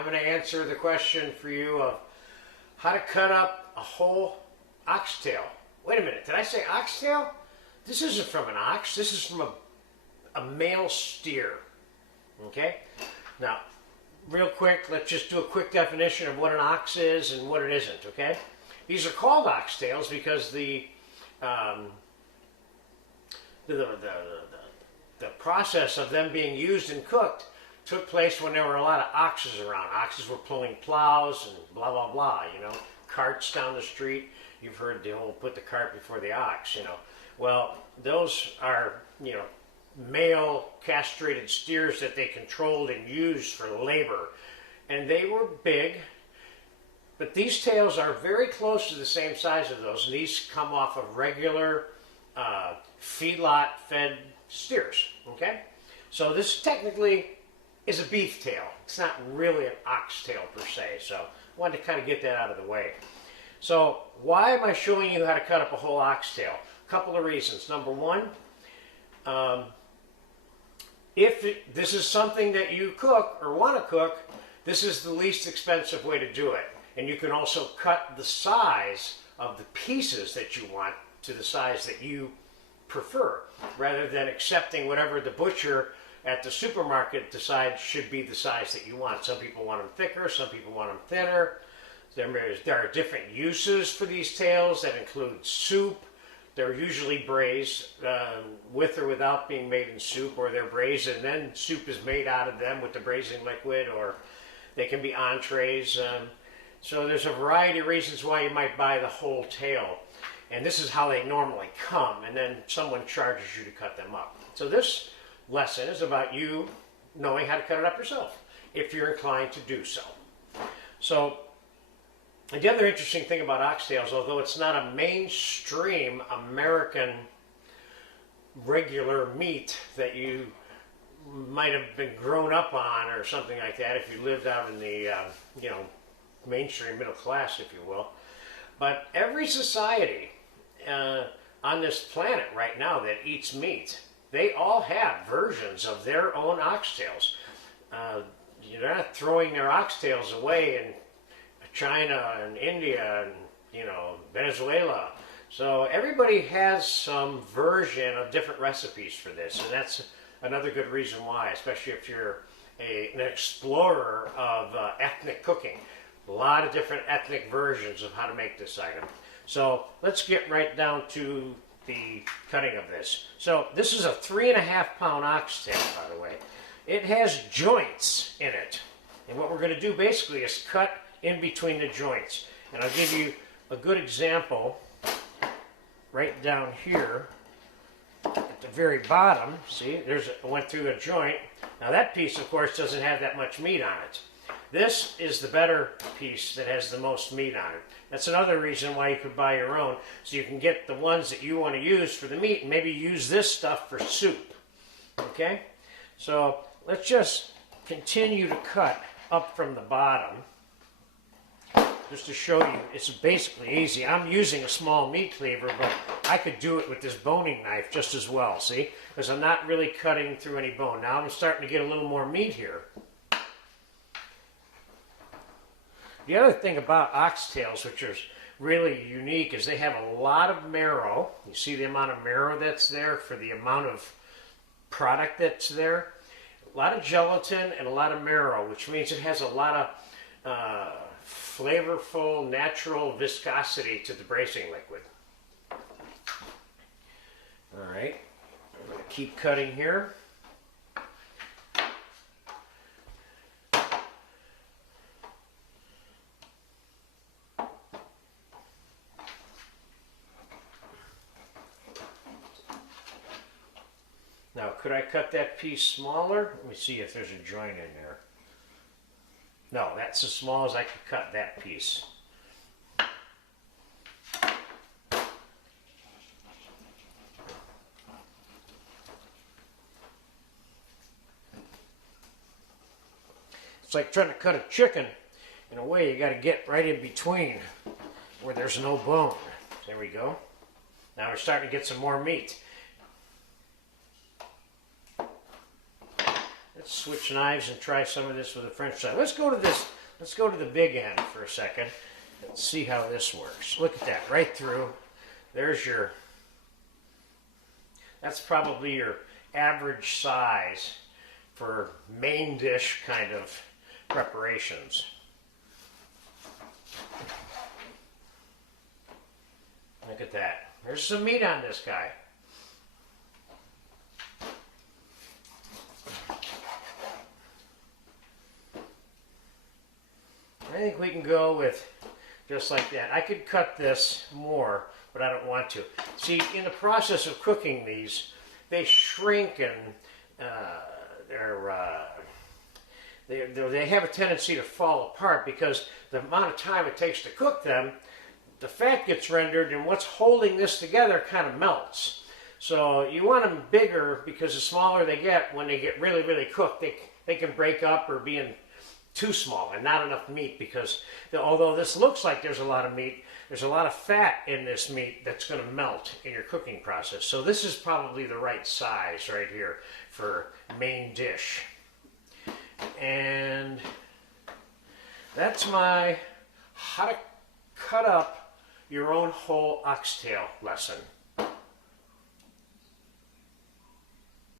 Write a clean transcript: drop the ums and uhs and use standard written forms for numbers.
I'm going to answer the question for you of how to cut up a whole oxtail. Wait a minute, did I say oxtail? This isn't from an ox, this is from a male steer. Okay? Now, real quick, let's just do a quick definition of what an ox is and what it isn't, okay? These are called oxtails because the process of them being used and cooked took place when there were a lot of oxes around. Oxes were pulling plows and blah, blah, blah, you know, carts down the street. You've heard the whole put the cart before the ox, you know. Well, those are, you know, male castrated steers that they controlled and used for labor. And they were big, but these tails are very close to the same size of those. And these come off of regular feedlot fed steers, okay? So this technically is a beef tail. It's not really an oxtail per se, so I wanted to kind of get that out of the way. So why am I showing you how to cut up a whole oxtail? A couple of reasons. Number one, if this is something that you cook or want to cook, this is the least expensive way to do it. And you can also cut the size of the pieces that you want to the size that you prefer, rather than accepting whatever the butcher at the supermarket decides should be the size that you want. Some people want them thicker, some people want them thinner. There are different uses for these tails that include soup. They're usually braised with or without being made in soup, or they're braised and then soup is made out of them with the braising liquid, or they can be entrees. So there's a variety of reasons why you might buy the whole tail. And this is how they normally come, and then someone charges you to cut them up. So this lesson is about you knowing how to cut it up yourself, if you're inclined to do so. So the other interesting thing about oxtails, although it's not a mainstream American regular meat that you might have been grown up on or something like that if you lived out in the you know, mainstream middle class, if you will, but every society on this planet right now that eats meat, they all have versions of their own oxtails. They're not throwing their oxtails away in China and India and, you know, Venezuela. So everybody has some version of different recipes for this, and that's another good reason why, especially if you're an explorer of ethnic cooking. A lot of different ethnic versions of how to make this item. So let's get right down to the cutting of this. So this is a 3.5 pound oxtail, by the way. It has joints in it. And what we're going to do basically is cut in between the joints. And I'll give you a good example right down here at the very bottom. See, I went through a joint. Now that piece, of course, doesn't have that much meat on it. This is the better piece that has the most meat on it. That's another reason why you could buy your own, so you can get the ones that you want to use for the meat and maybe use this stuff for soup. Okay? So let's just continue to cut up from the bottom just to show you it's basically easy. I'm using a small meat cleaver, but I could do it with this boning knife just as well, see? Because I'm not really cutting through any bone. Now I'm starting to get a little more meat here. The other thing about oxtails, which is really unique, is they have a lot of marrow. You see the amount of marrow that's there for the amount of product that's there? A lot of gelatin and a lot of marrow, which means it has a lot of flavorful, natural viscosity to the braising liquid. All right, I'm going to keep cutting here. Now, could I cut that piece smaller? Let me see if there's a joint in there. No, that's as small as I could cut that piece. It's like trying to cut a chicken. In a way, you got to get right in between where there's no bone. There we go. Now we're starting to get some more meat. Let's switch knives and try some of this with a French knife. Let's go to this. Let's go to the big end for a second. Let's see how this works. Look at that, right through. There's your, that's probably your average size for main dish kind of preparations. Look at that. There's some meat on this guy. I think we can go with just like that. I could cut this more, but I don't want to. See, in the process of cooking these, they shrink and they have a tendency to fall apart because the amount of time it takes to cook them, the fat gets rendered and what's holding this together kind of melts. So you want them bigger because the smaller they get, when they get really, really cooked, they can break up or be in too small and not enough meat because although this looks like there's a lot of meat, there's a lot of fat in this meat that's going to melt in your cooking process. So this is probably the right size right here for main dish. And that's my how to cut up your own whole oxtail lesson.